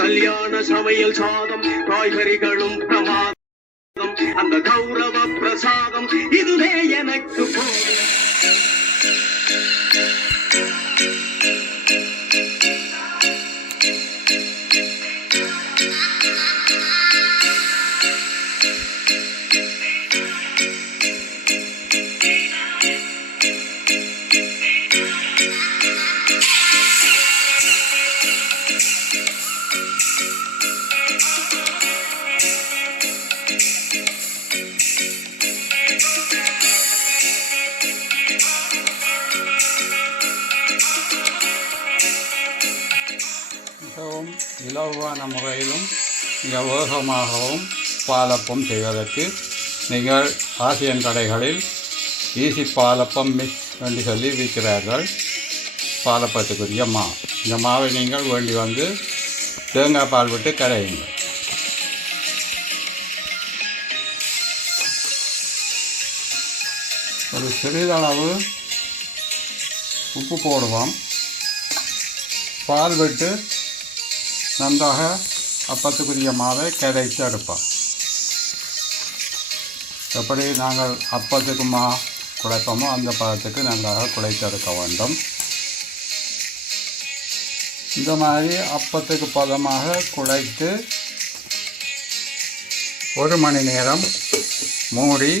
கல்யாண சமையல் சாதம் காய்கறிகளும் பிரமாதம் அந்த கௌரவ பிரசாதம் இதுவே எனக்கு போதும். மிகவும் இலவான முறையிலும் மிக வேகமாகவும் பாலப்பம் செய்வதற்கு நீங்கள் ஆசியன் கடைகளில் ஈஸி பாலப்பம் மிக்ஸ் என்று சொல்லி விற்கிறார்கள். பாலப்பத்துக்குரிய மாவு, இந்த மாவை நீங்கள் வேண்டி வந்து தேங்காய் பால் விட்டு கரையுங்கள். ஒரு சிறிதளவு உப்பு போடுவோம். பால் விட்டு நன்றாக அப்பத்துக்குரிய மாவை கரைத்து எடுப்போம். எப்படி நாங்கள் அப்பத்துக்கு குழைப்போமோ அந்த பதத்துக்கு நன்றாக குழைத்து எடுக்க வேண்டும். இந்த மாதிரி அப்பத்துக்கு பதமாக குழைத்து 1 மணி நேரம் மூடி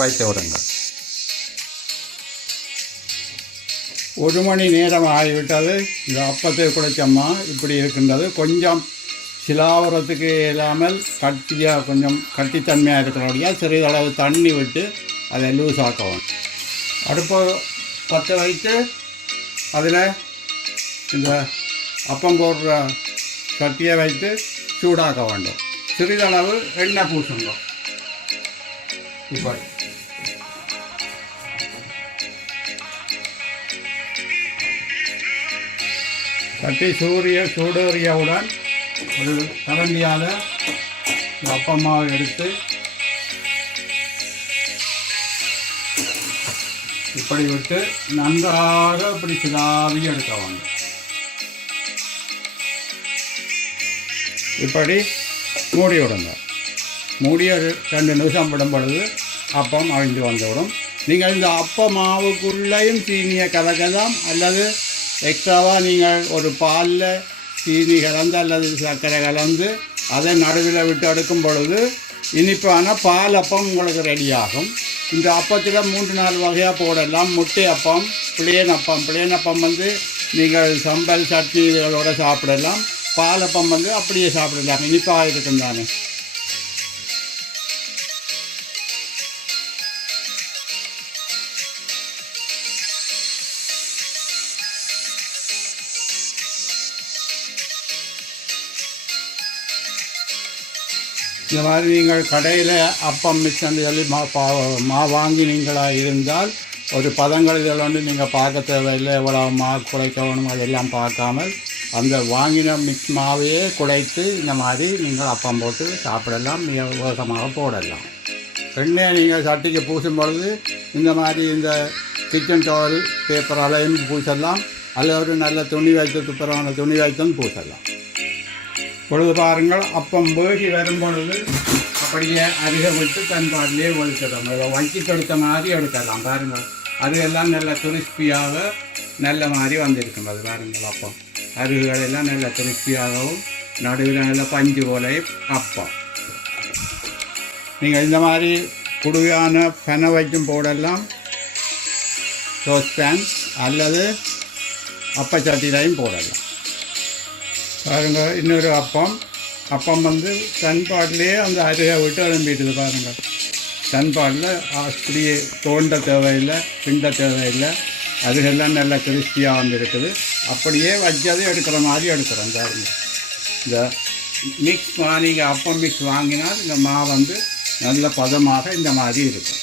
வைத்து விடுங்கள். 1 மணி நேரம் ஆகிவிட்டது. இந்த அப்பத்தை குழைச்சம்மா இப்படி இருக்கின்றது. கொஞ்சம் சிலாவரத்துக்கு இல்லாமல் கட்டியாக கொஞ்சம் கட்டித்தன்மையாக இருக்கிறபடியா சிறிதளவு தண்ணி விட்டு அதை லூஸ் ஆக்கவும். அடுப்பை பற்ற வைத்து அதில் இந்த அப்பம் போடுற சட்டியை வைத்து சூடாக்க வேண்டும். சிறிதளவு எண்ணெய் பூசுங்க. இப்போ சட்டி சூடேறியவுடன் ஒரு கரண்டியால் அப்பமாவை எடுத்து இப்படி விட்டு நன்றாக இப்படி சிலாவி எடுக்க வேண்டும். இப்படி மூடி விடுங்க. மூடிய 2 நிமிஷம் விடும் பொழுது அப்பம் அழிந்து வந்துவிடும். நீங்கள் இந்த அப்ப மாவுக்குள்ளேயும் சீனியை கலக்கலாம், அல்லது எக்ஸ்ட்ராவாக நீங்கள் ஒரு பாலில் சீனி கலந்து அல்லது சர்க்கரை கலந்து அதை நடுவில் விட்டு எடுக்கும் பொழுது இனிப்பான பால் அப்பம் உங்களுக்கு ரெடியாகும். இந்த அப்பத்தில் 3-4 வகையாக போடலாம். முட்டை அப்பம், பிளேன் அப்பம். பிளேன் அப்பம் வந்து நீங்கள் சம்பல் சட்னி இதோட சாப்பிடலாம். பால் அப்பம் வந்து அப்படியே சாப்பிடலாம், இனிப்பாக இருக்கும் தானே. இந்த மாதிரி நீங்கள் கடையில் அப்பம் மிக்ஸ் சொல்லி மா வாங்கினீங்களாக இருந்தால் ஒரு பதங்கள் இதில் வந்து நீங்கள் பார்க்க தேவையில்லை. எவ்வளோ குழைக்க வேணும் அதெல்லாம் பார்க்காமல் அந்த வாங்கின மிக்ஸ் மாவையே குழைத்து இந்த மாதிரி நீங்கள் அப்பம் போட்டு சாப்பிடலாம். மிக வேகமாக போடலாம். எண்ணெயை நீங்கள் சட்டிக்கு பூசும் பொழுது இந்த மாதிரி இந்த கிச்சன் டவல் பேப்பராலையும் பூசலாம், அல்லது ஒரு நல்ல துணி வைத்து துப்புரவான துணி வைத்தும் பூசலாம். பொழுது பாருங்கள், அப்பம் வேகி வரும் பொழுது அப்படியே அருகே விட்டு தன் பாட்டிலே ஒழிச்சிடும். அதை வச்சு கொடுத்த மாதிரி எடுக்கலாம். பாருங்கள், அது எல்லாம் நல்ல கிறிஸ்பியாக நல்ல மாதிரி வந்திருக்கின்றது. பாருங்கள், அப்பம் அருகுகளெல்லாம் நல்ல கிறிஸ்பியாகவும் நடுவில் நல்ல பஞ்சு போல அப்பம். நீங்கள் இந்த மாதிரி குடுவையான பெனை வைக்கும் போடலாம், சோஸ் பேன் அல்லது அப்பச்சட்டிலையும் போடலாம். பாருங்கள், இன்னொரு அப்பம் வந்து தன்பாட்டிலே அந்த அருகை விட்டு எழும்பிட்டுது. பாருங்கள், தன்பாட்டில் அப்படியே தோண்ட தேவையில்லை, கிண்ட தேவையில்லை. அதுகெல்லாம் நல்ல கிறிஸ்பியாக வந்துருக்குது. அப்படியே வச்சது எடுக்கிற மாதிரி எடுக்கிறோம். பாருங்கள், இந்த மிக்ஸ் நீங்கள் அப்பம் மிக்ஸ் வாங்கினால் இந்த வந்து நல்ல பதமாக இந்த மாதிரி இருக்கும்.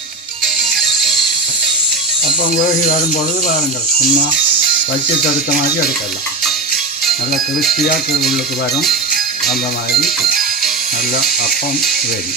அப்பம் வேகி வரும்பொழுது பாருங்கள், சும்மா வச்சு தடுத்த மாதிரி எடுக்கலாம். நல்ல கிறிஸ்பியாக உள்ளுக்கு வரும். அந்த மாதிரி நல்ல அப்பம் ரெடி.